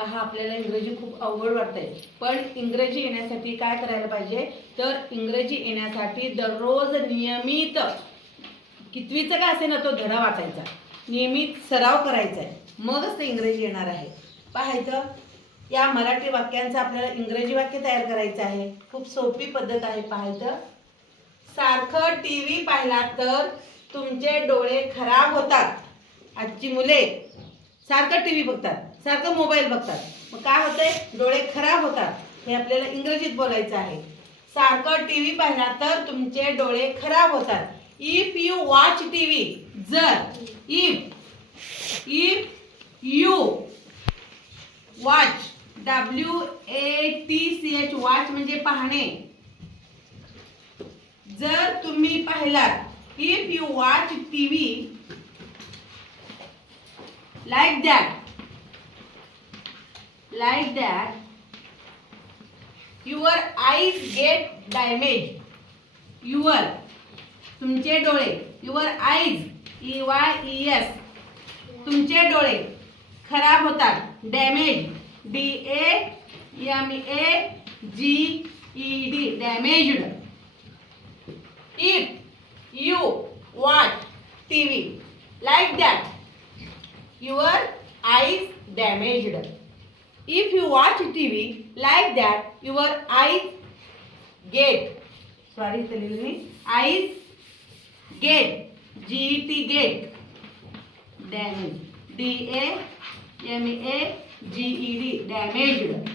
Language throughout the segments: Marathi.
पहा आपल्याला इंग्रजी खूप अवघड वाटतंय. पण इंग्रजी येण्यासाठी काय करायला पाहिजे? तर इंग्रजी येण्यासाठी दररोज नियमित कितवीचं काय असेल ना तो धडा वाचायचा? नियमित सराव करायचा आहे मगच ते इंग्रजी येणार आहे. पाहायचं या मराठी वाक्यांचं आपल्याला इंग्रजी वाक्य तयार करायचं आहे. खूप सोपी पद्धत आहे. पाहायचं सारखं टी व्ही पाहिला तर तुमचे डोळे खराब होतात. आजची मुले सारखं टी व्ही बघतात. सारखं मोबाईल बघतात. मग काय होतंय? डोळे खराब होतात. हे आपल्याला इंग्रजीत बोलायचं आहे. सारखं टी व्ही पाहिला तर तुमचे डोळे खराब होतात. If you watch T V जर if if you watch W A T C H watch म्हणजे पाहणे. जर तुम्ही पाहिलात if you watch T V like that like that your eyes get damage your तुमचे डोळे your eyes E Y E S तुमचे डोळे खराब होतात damage D A M A G E D damaged if you watch T V like that your eyes damaged If you watch TV like that, your eyes get, sorry, Salilini, eyes get, G E T get, damaged. D A M A G E D, damaged.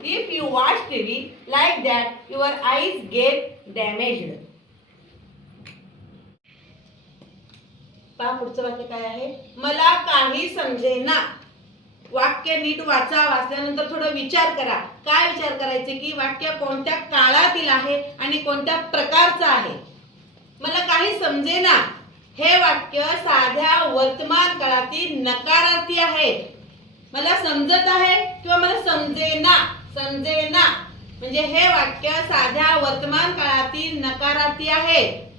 If you watch TV like that, your eyes get damaged. पहा पुढचं वाक्य काय आहे मला काही समजेना वाक्य नीट वाचा वाचल्यानंतर थोडं विचार करा. काय विचार करायचे की वाक्य कोणत्या काळातील आहे आणि कोणत्या प्रकारचं आहे? मला काही समजेना. हे वाक्य साध्या वर्तमान काळातील नकारार्थी आहे. मला समजत आहे किंवा मला समजेना? समजेना. म्हणजे हे वाक्य साध्या वर्तमान काळातील नकारार्थी आहे.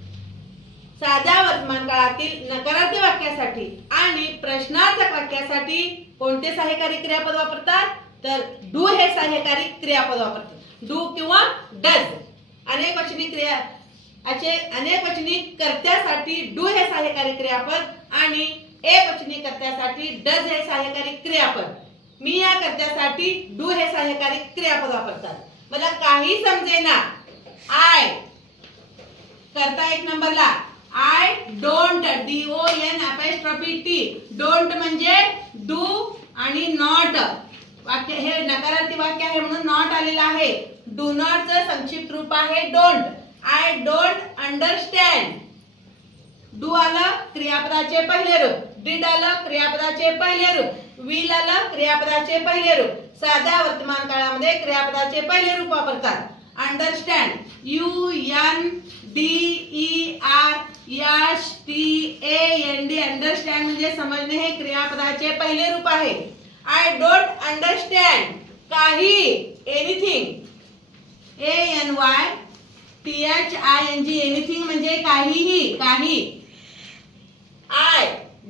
साध्या वर्तमान काळातील नकारार्थी वाक्यासाठी आणि प्रश्नार्थक वाक्यासाठी कोणते सहाय्यकारी क्रियापद वापरतात? तर डू हे सहाय्यकारी क्रियापद वापरतात. डू किंवा डज. अनेक वचनी क्रिया असे अनेक वचनी कर्त्यासाठी डू हे सहाय्यकारी क्रियापद आणि एक वचनी कर्त्यासाठी डज हे सहाय्यकारी क्रियापद. मी या कर्त्यासाठी डू हे सहाय्यकारी क्रियापद वापरतात. मला काही समजेना. आय. करता एक नंबरला. I don't D O N apostrophe T don't म्हणजे डू आणि नॉट वाक्य हे नकारार्थी वाक्य आहे म्हणून नॉट आलेलं आहे. डू नॉटचं संक्षिप्त रूप आहे don't I don't understand do आलं क्रियापदाचे पहिले रूप. डिड आलं क्रियापदाचे पहिले रूप. विल आलं क्रियापदाचे पहिले रूप. साध्या वर्तमान काळामध्ये क्रियापदाचे पहिले रूप वापरतात. Understand U N D E R S T A N D understand म्हणजे समजणे हे क्रियापदाचे पहिले रूप आहे. आय डोंट अंडरस्टँड काही anything A N Y T H I N G anything म्हणजे काहीही काही. I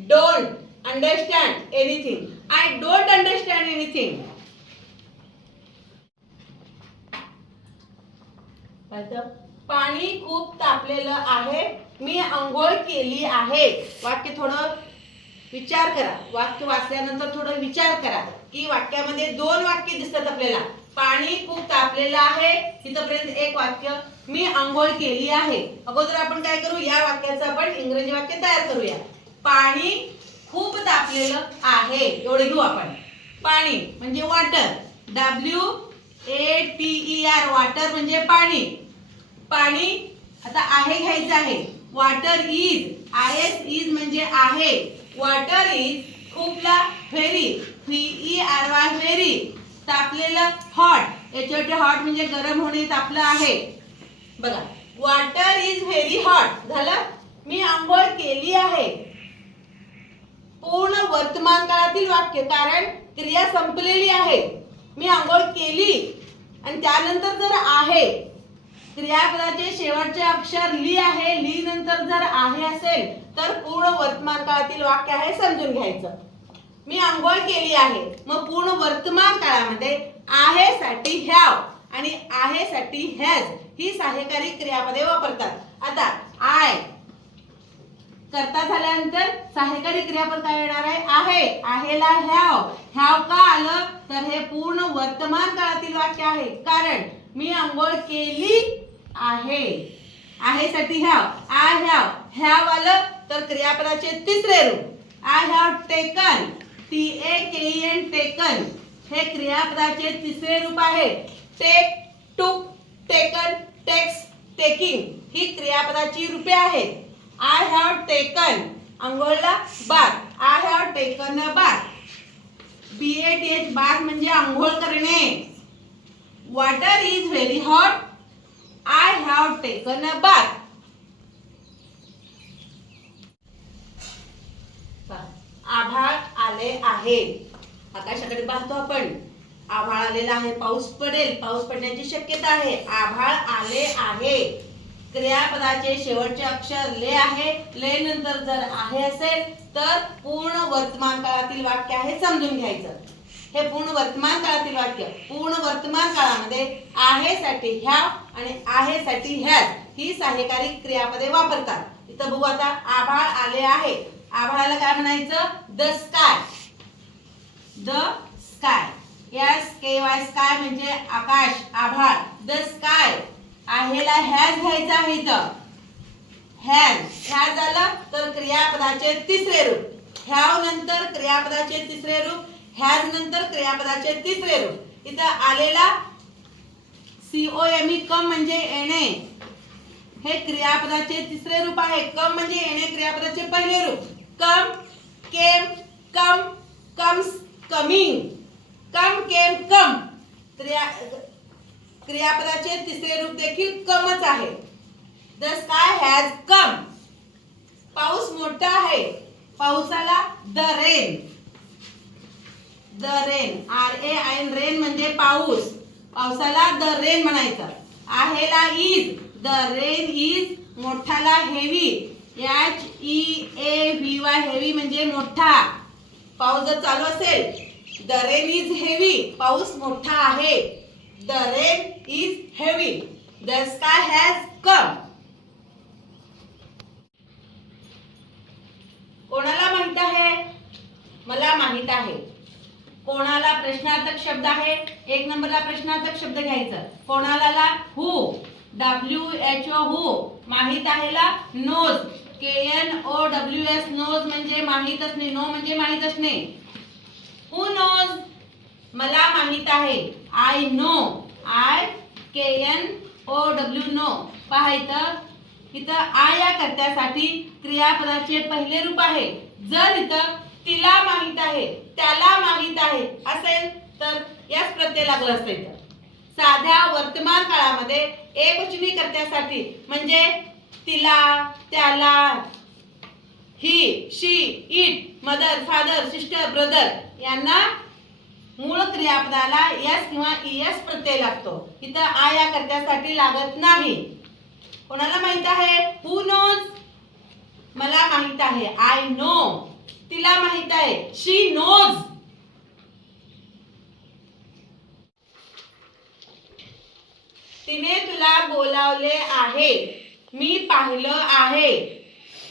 don't understand anything I don't understand anything पाणी खूप तापलेलं आहे. मी आंघोळ केली आहे. वाक्य थोडं विचार करा. वाक्य वाचल्यानंतर थोडं विचार करा. की वाक्यामध्ये दोन वाक्य दिसतात आपल्याला. पाणी खूप तापलेलं आहे. तिथपर्यंत एक वाक्य. मी आंघोळ केली आहे. अगोदर आपण काय करू या वाक्याचं आपण इंग्रजी वाक्य तयार करूया. पाणी खूप तापलेलं आहे. एवढं घेऊ आपण. पाणी म्हणजे water W A T E R water म्हणजे पाणी. पाणी आता आहे घ्यायचं आहे. Water is I S is म्हणजे आहे. Water is खूपला very V E R Y very तापलेलं hot याच्यावरती हॉट म्हणजे गरम होणे तापलं आहे. बघा वॉटर इज व्हेरी हॉट झालं? मी आंघोळ केली आहे. पूर्ण वर्तमान काळातील वाक्य कारण क्रिया संपलेली आहे. मी आंघोळ केली आणि त्यानंतर जर आहे क्रियापदाचे शेवटचे अक्षर ली आहे. ली नंतर जर आहे असेल तर पूर्ण वर्तमान काळातील वाक्य आहे समजून घ्यायचं. मी आंघोळ केली आहे. मग पूर्ण वर्तमान काळामध्ये आहे साठी ह्याव आणि आहे साठी हॅज ही सहाय्यकारी क्रियापदे वापरतात. आता आय. करता झाल्यानंतर सहाय्यकारी क्रियापद काय येणार आहे? आहे. आहेला ह्याव. ह्याव का आलं? तर हे पूर्ण वर्तमान काळातील वाक्य आहे. कारण मी आंघोळ केली आहे. आहे साठी हॅव आय हॅव हॅव आलं तर क्रियापदाचे तिसरे रूप. I have taken T A K N taken. हे क्रियापदाचे तिसरे रूप आहे. Take took taken takes taking. ही क्रियापदाची रूपे आहेत. I have taken आंघोळला bath I have taken a bath B A T H bath म्हणजे आंघोळ करणे. Water is very hot I have taken a bath आभाळ आले आहे. आकाशाकडे पाहतो आपण. आभाळ आलेला आहे. पाऊस पडेल. पाऊस पडण्याची शक्यता आहे. आभाळ आले आहे. क्रियापदाचे शेवटचे अक्षर ले आहे. ले नंतर जर आहे असेल तर पूर्ण वर्तमान काळातील वाक्य आहे समजून घ्यायचं. हे पूर्ण वर्तमान काळातील वाक्य पूर्ण वर्तमान काळामध्ये आहे साठी ह्या आणि आहे साठी ह्याच. ही सहाय्यकारी क्रियापदे वापरतात. इथं बघू आता आभाळ आले आहे. आभाळाला काय म्हणायचं? The sky the sky S K Y sky म्हणजे आकाश आभाळ. द स्काय आहेला हॅज घ्यायचं आहे इथं. हॅज हॅज झालं तर क्रियापदाचे तिसरे रूप. ह्याव नंतर क्रियापदाचे तिसरे रूप. हॅज नंतर क्रियापदाचे तिसरे रूप. इथं आलेला सीओ एम ई कम म्हणजे येणे. हे क्रियापदाचे तिसरे रूप आहे. कम म्हणजे येणे क्रियापदाचे पहिले रूप. Come came come comes coming. Come came come. क्रिया क्रियापदाचे तिसरे रूप देखील कमच आहे. द स्काय हॅज कम पाऊस मोठा आहे. पावसाला the rain the rain R A I N rain म्हणजे पाऊस. पावसाला द रेन म्हणायचं. आहेला is the rain is मोठाला heavy H E A V Y heavy म्हणजे मोठा. पाऊस जर चालू असेल द रेन इज हेवी पाऊस मोठा आहे. The rain is heavy the sky has come कोणाला माहीत आहे? मला माहीत आहे. कोणाला प्रश्नार्थक शब्द आहे? एक नंबरला प्रश्नार्थक शब्द घ्यायचा. कोणाला हु डब्ल्यू एच ओ हु माहीत आहेला knows K N O W S knows म्हणजे माहीत असणे. नो म्हणजे माहीत असणे. हु नोज मला माहीत आहे. I know I K N O W know पहा इथं. इथं आय या कर्त्यासाठी क्रियापदाचे पहिले रूप आहे. जर इथं तिला माहीत आहे त्याला माहीत आहे असेल तर याच प्रत्यय लागलं असतं इथं साध्या वर्तमान काळामध्ये एकवचनी कर्त्यासाठी म्हणजे तिला त्याला he she it mother father sister brother यांना मूळ क्रियापदाला यस किंवा इयस प्रत्यय लागतो. इथं आ या कर्त्यासाठी लागत नाही. कोणाला माहीत आहे? हु नोज मला माहीत आहे. आय नो तिला माहीत आहे. शी नोज तिने तुला बोलावले आहे. मी पाहिलं आहे.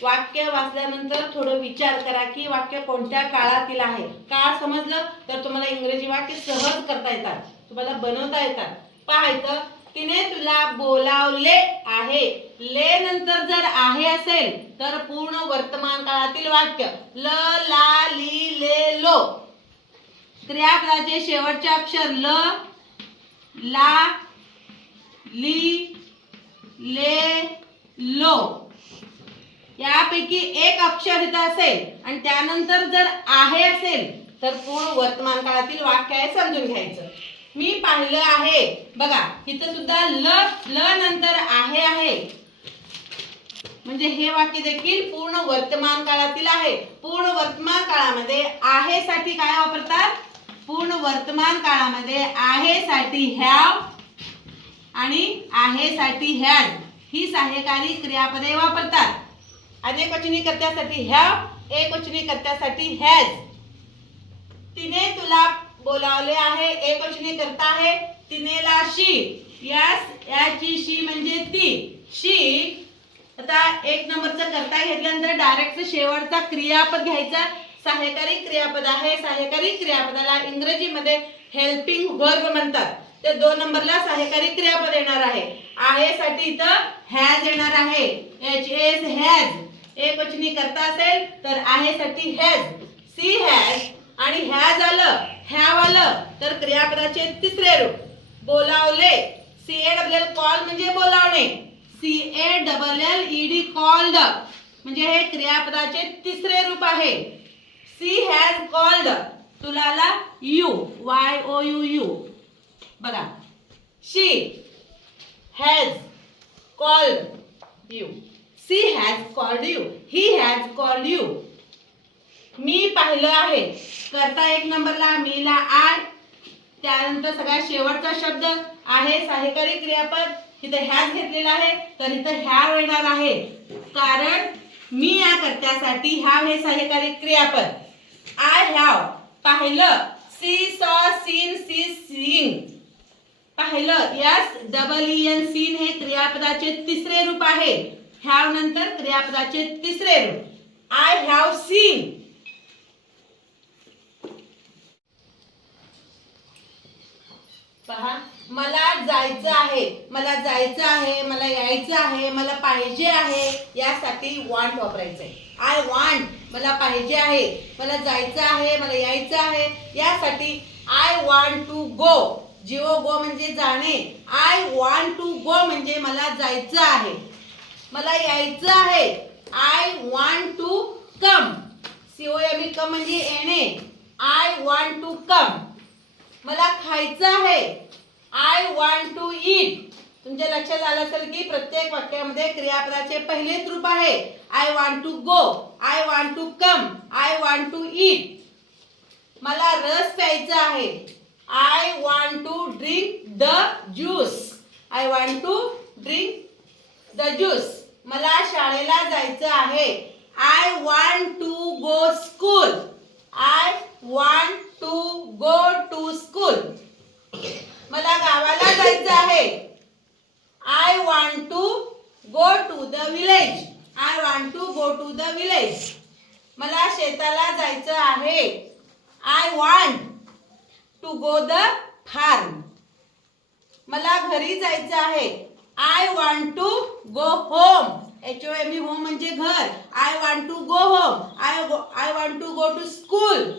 वाक्य वाचल्यानंतर थोडं विचार करा की वाक्य कोणत्या काळातील आहे. काळ समजलं तर तुम्हाला इंग्रजी वाक्य सहज करता येतात. तुम्हाला बनवता येतात. पाहायचं तिने तुला बोलावले आहे. ले नंतर जर आहे असेल तर पूर्ण वर्तमान काळातील वाक्य ल ला ली ले लो. क्रियापदाचे शेवटचे अक्षर ल ला ली ले लो. यापैकी एक अक्षर इथं असेल आणि त्यानंतर जर आहे असेल तर पूर्ण वर्तमान काळातील वाक्य आहे समजून घ्यायचं. मी पाहिलं आहे. बघा इथं सुद्धा ल ल नंतर आहे आहे. म्हणजे हे वाक्य देखील पूर्ण वर्तमान काळातील आहे. पूर्ण वर्तमान काळामध्ये आहे साठी काय वापरतात? पूर्ण वर्तमान काळामध्ये आहे साठी हॅव आणि आहे साठी हॅज ही सहाय्यकारी क्रियापदे वापरतात. अनेकवचनी कर्त्यासाठी हॅव एकवचनी कर्त्यासाठी हॅज तिने तुला बोलावले आहे एक वचनी करता आहे तिनेला शी. यास याची शी म्हणजे ती. शी आता एक नंबरचं करता घेतल्यानंतर डायरेक्ट शेवटचा क्रियापद घ्यायचा. सहाय्यकारी क्रियापद आहे सहाय्यकारी क्रियापदाला इंग्रजीमध्ये हेल्पिंग वर्ब म्हणतात. ते दोन नंबरला सहाय्यकारी क्रियापद येणार आहे. आहे साठी इथं हॅज येणार आहे. एच एस हॅज एक वचनी करता असेल तर आहे साठी हॅज सी हॅज आणि हॅज आलं. हॅव आलं तर क्रियापदाचे तिसरे रूप. बोलावले. C A double L call म्हणजे बोलावणे. C A double L E D called म्हणजे हे क्रियापदाचे तिसरे रूप आहे. सी हॅज कॉल्ड तुला आला you Y O U you बघा. She has called you she has called you he has called you मी पाहिलं आहे. करता एक नंबरला मीला आय त्यानंतर सगळ्यात शेवटचा शब्द आहे सहकारी क्रियापद. इथं ह्याच घेतलेला आहे तर इथं ह्या येणार आहे. कारण मी या कर्त्यासाठी ह्याव हे सहकारी क्रियापद. आय हॅव पाहिलं see saw seen see seen. पाहिलं S double E N seen हे क्रियापदाचे तिसरे रूप आहे. ह्याव नंतर क्रियापदाचे तिसरे रूप. आय हॅव सीन पहा. मला जायचं आहे. मला जायचं आहे. मला यायचं आहे. मला पाहिजे आहे. यासाठी वांट वापरायचं आहे आय वांट मला पाहिजे आहे. मला जायचं आहे. मला यायचं आहे. यासाठी I want to go G O go म्हणजे जाणे. आय वॉन्ट टू गो म्हणजे मला जायचं आहे. मला यायचं आहे. I want to come C O M come म्हणजे येणे. आय वॉन्ट टू कम मला खायचं आहे. आय वॉन्ट टू ईट तुमच्या लक्षात आलं असेल की प्रत्येक वाक्यामध्ये क्रियापदाचे पहिलेच रूप आहे. I want to go I want to come I want to eat मला रस प्यायचा आहे. I want to drink the juice I want to drink the juice मला शाळेला जायचं आहे. I want to go school I want to go to school मला गावाला जायचं आहे. I want to go to the village I want to go to the village मला शेताला जायचं आहे. I want to go the farm मला घरी जायचं आहे. I want to go home H O M home म्हणजे घर. I want to go home I I want to go to school